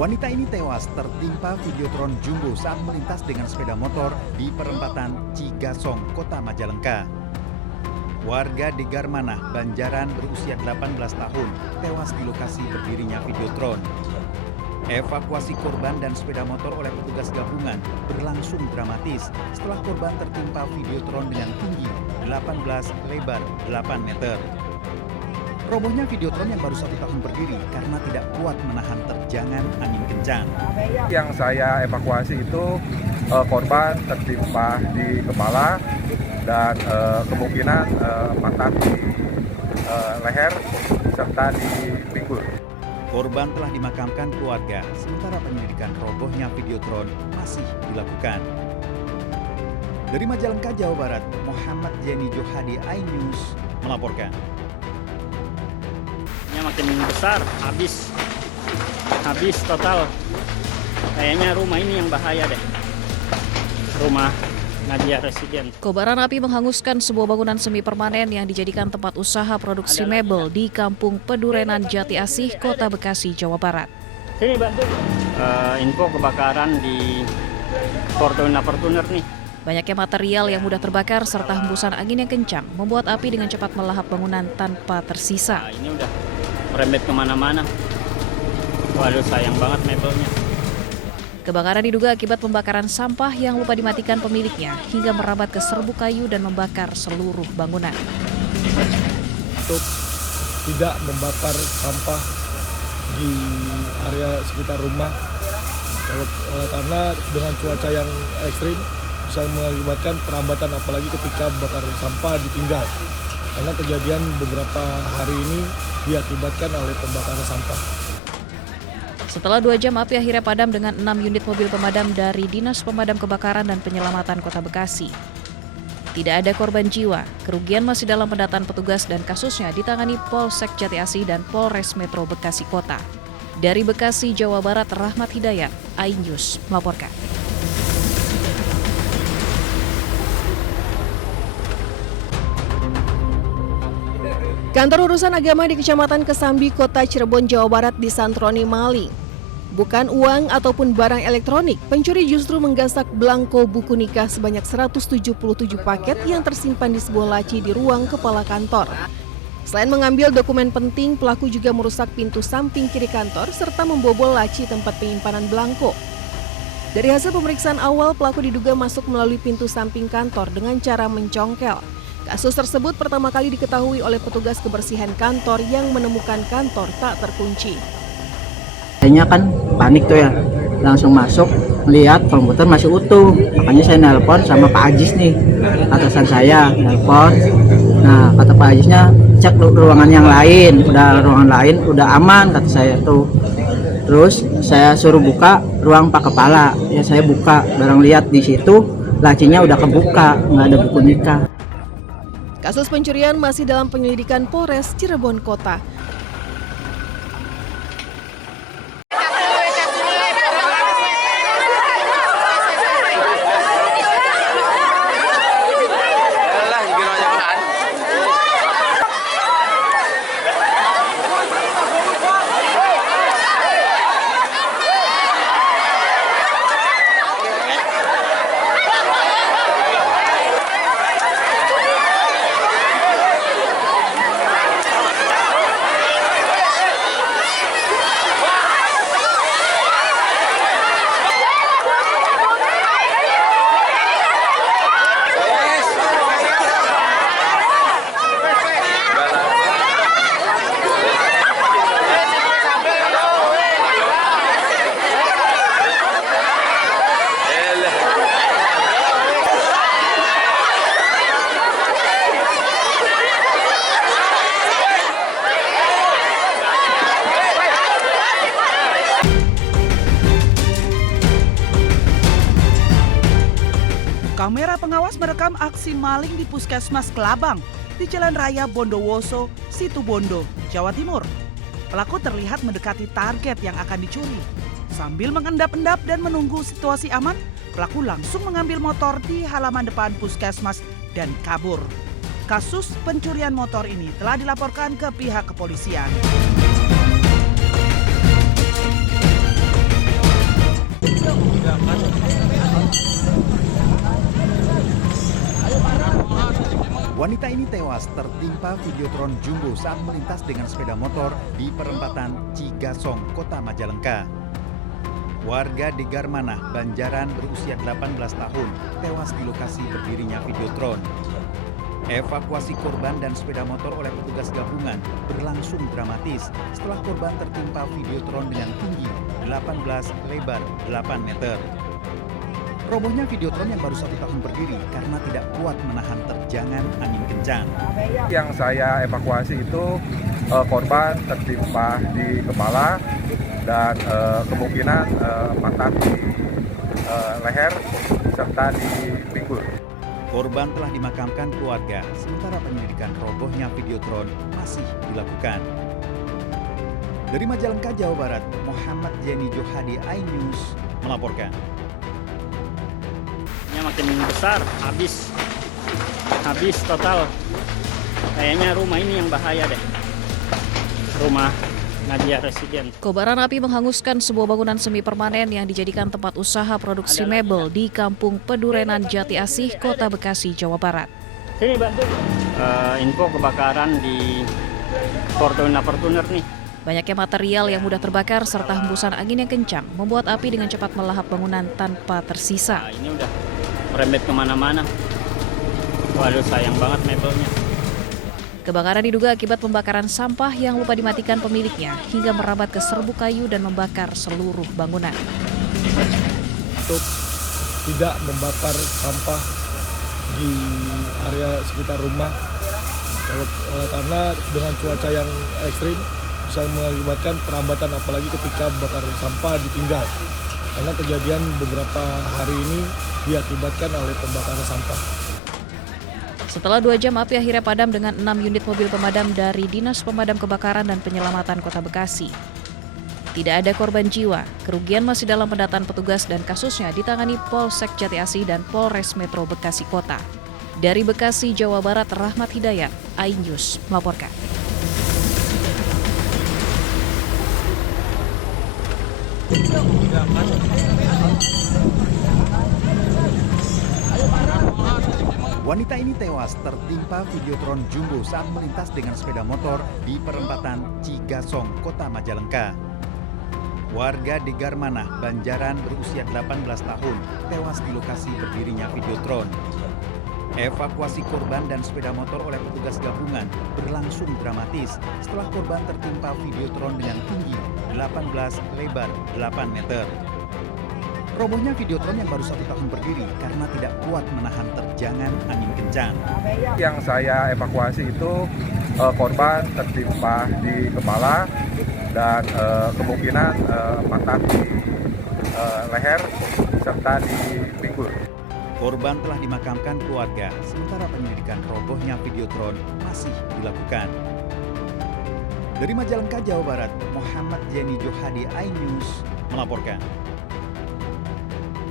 Wanita ini tewas tertimpa Videotron Jumbo saat melintas dengan sepeda motor di perempatan Cigasong, Kota Majalengka. Warga Degarmanah, Banjaran berusia 18 tahun tewas di lokasi berdirinya Videotron. Evakuasi korban dan sepeda motor oleh petugas gabungan berlangsung dramatis setelah korban tertimpa Videotron dengan tinggi 18 lebar 8 meter. Robohnya Videotron yang baru 1 tahun berdiri karena tidak kuat menahan terjangan angin kencang. Yang saya evakuasi itu korban tertimpa di kepala dan kemungkinan patah di leher serta di pinggul. Korban telah dimakamkan keluarga, sementara penyelidikan robohnya Videotron masih dilakukan. Dari Majalengka, Jawa Barat, Muhammad Jeni Johadi, iNews melaporkan. Makin besar, habis total. Kayaknya rumah ini yang bahaya deh, rumah Nadia Residen. Kobaran api menghanguskan sebuah bangunan semi permanen yang dijadikan tempat usaha produksi mebel di Kampung Pedurenan Jati Asih, Kota Bekasi, Jawa Barat. Sini bantu. Info kebakaran di Fortuner nih. Banyaknya material yang mudah terbakar serta hembusan angin yang kencang membuat api dengan cepat melahap bangunan tanpa tersisa. Ini udah merembet kemana-mana. Waduh, sayang banget mebelnya. Kebakaran diduga akibat pembakaran sampah yang lupa dimatikan pemiliknya hingga merambat ke serbuk kayu dan membakar seluruh bangunan. Untuk tidak membakar sampah di area sekitar rumah karena dengan cuaca yang ekstrim bisa mengakibatkan perambatan, apalagi ketika membakar sampah ditinggal. Karena kejadian beberapa hari ini diakibatkan oleh pembakaran sampah. Setelah 2 jam api akhirnya padam dengan 6 unit mobil pemadam dari Dinas Pemadam Kebakaran dan Penyelamatan Kota Bekasi. Tidak ada korban jiwa, kerugian masih dalam pendataan petugas dan kasusnya ditangani Polsek Jati Asih dan Polres Metro Bekasi Kota. Dari Bekasi, Jawa Barat, Rahmat Hidayat, iNews melaporkan. Kantor Urusan Agama di Kecamatan Kesambi, Kota Cirebon, Jawa Barat disantroni maling. Bukan uang ataupun barang elektronik, pencuri justru menggasak belangko buku nikah sebanyak 177 paket yang tersimpan di sebuah laci di ruang kepala kantor. Selain mengambil dokumen penting, pelaku juga merusak pintu samping kiri kantor serta membobol laci tempat penyimpanan belangko. Dari hasil pemeriksaan awal, pelaku diduga masuk melalui pintu samping kantor dengan cara mencongkel. Kasus tersebut pertama kali diketahui oleh petugas kebersihan kantor yang menemukan kantor tak terkunci. Kayaknya kan panik tuh ya, langsung masuk, melihat komputer masih utuh. Makanya saya nelpon sama Pak Ajis nih, atasan saya, nelpon. Nah, kata Pak Ajisnya, cek ruangan yang lain, ruangan lain udah aman, kata saya tuh. Terus saya suruh buka ruang Pak Kepala, ya saya buka, barang lihat di situ lacinya udah kebuka, nggak ada buku nikah. Kasus pencurian masih dalam penyelidikan Polres Cirebon Kota. Kamera pengawas merekam aksi maling di Puskesmas Kelabang di Jalan Raya Bondowoso, Situbondo, Jawa Timur. Pelaku terlihat mendekati target yang akan dicuri. Sambil mengendap-endap dan menunggu situasi aman, pelaku langsung mengambil motor di halaman depan Puskesmas dan kabur. Kasus pencurian motor ini telah dilaporkan ke pihak kepolisian. Wanita ini tewas tertimpa Videotron Jumbo saat melintas dengan sepeda motor di perempatan Cigasong, Kota Majalengka. Warga di Garmanah, Banjaran berusia 18 tahun tewas di lokasi berdirinya Videotron. Evakuasi korban dan sepeda motor oleh petugas gabungan berlangsung dramatis setelah korban tertimpa Videotron dengan tinggi 18 lebar 8 meter. Robohnya Videotron yang baru 1 tahun berdiri karena tidak kuat menahan terjangan angin kencang. Yang saya evakuasi itu korban tertimpa di kepala dan kemungkinan patah di leher serta di pinggul. Korban telah dimakamkan keluarga, sementara penyelidikan robohnya Videotron masih dilakukan. Dari Majalengka, Jawa Barat, Muhammad Jeni Johadi, iNews melaporkan. Makin besar, habis total. Kayaknya rumah ini yang bahaya deh, rumah Nadia Residen. Kobaran api menghanguskan sebuah bangunan semi permanen yang dijadikan tempat usaha produksi mebel di Kampung Pedurenan Jati Asih, Kota Bekasi, Jawa Barat. Sini bantu. Info kebakaran di Fortuner nih. Banyaknya material yang mudah terbakar serta hembusan angin yang kencang membuat api dengan cepat melahap bangunan tanpa tersisa. Nah, ini udah merembet kemana-mana. Waduh, sayang banget mebelnya. Kebakaran diduga akibat pembakaran sampah yang lupa dimatikan pemiliknya hingga merambat ke serbuk kayu dan membakar seluruh bangunan. Untuk tidak membakar sampah di area sekitar rumah karena dengan cuaca yang ekstrim bisa mengakibatkan perambatan, apalagi ketika membakar sampah ditinggal. Karena kejadian beberapa hari ini diakibatkan oleh pembakaran sampah. Setelah 2 jam api akhirnya padam dengan 6 unit mobil pemadam dari Dinas Pemadam Kebakaran dan Penyelamatan Kota Bekasi. Tidak ada korban jiwa, kerugian masih dalam pendataan petugas dan kasusnya ditangani Polsek Jati Asih dan Polres Metro Bekasi Kota. Dari Bekasi, Jawa Barat, Rahmat Hidayat, iNews melaporkan. Wanita ini tewas tertimpa Videotron Jumbo saat melintas dengan sepeda motor di perempatan Cigasong, Kota Majalengka. Warga di Garmanah, Banjaran berusia 18 tahun tewas di lokasi berdirinya Videotron. Evakuasi korban dan sepeda motor oleh petugas gabungan berlangsung dramatis setelah korban tertimpa Videotron dengan tinggi 18 lebar 8 meter. Robohnya Videotron yang baru 1 tahun berdiri karena tidak kuat menahan terjangan angin kencang. Yang saya evakuasi itu korban tertimpa di kepala dan kemungkinan patah di leher serta di pinggul. Korban telah dimakamkan keluarga, sementara penyelidikan robohnya Videotron masih dilakukan. Dari Majalengka, Jawa Barat, Muhammad Jeni Johadi, iNews melaporkan.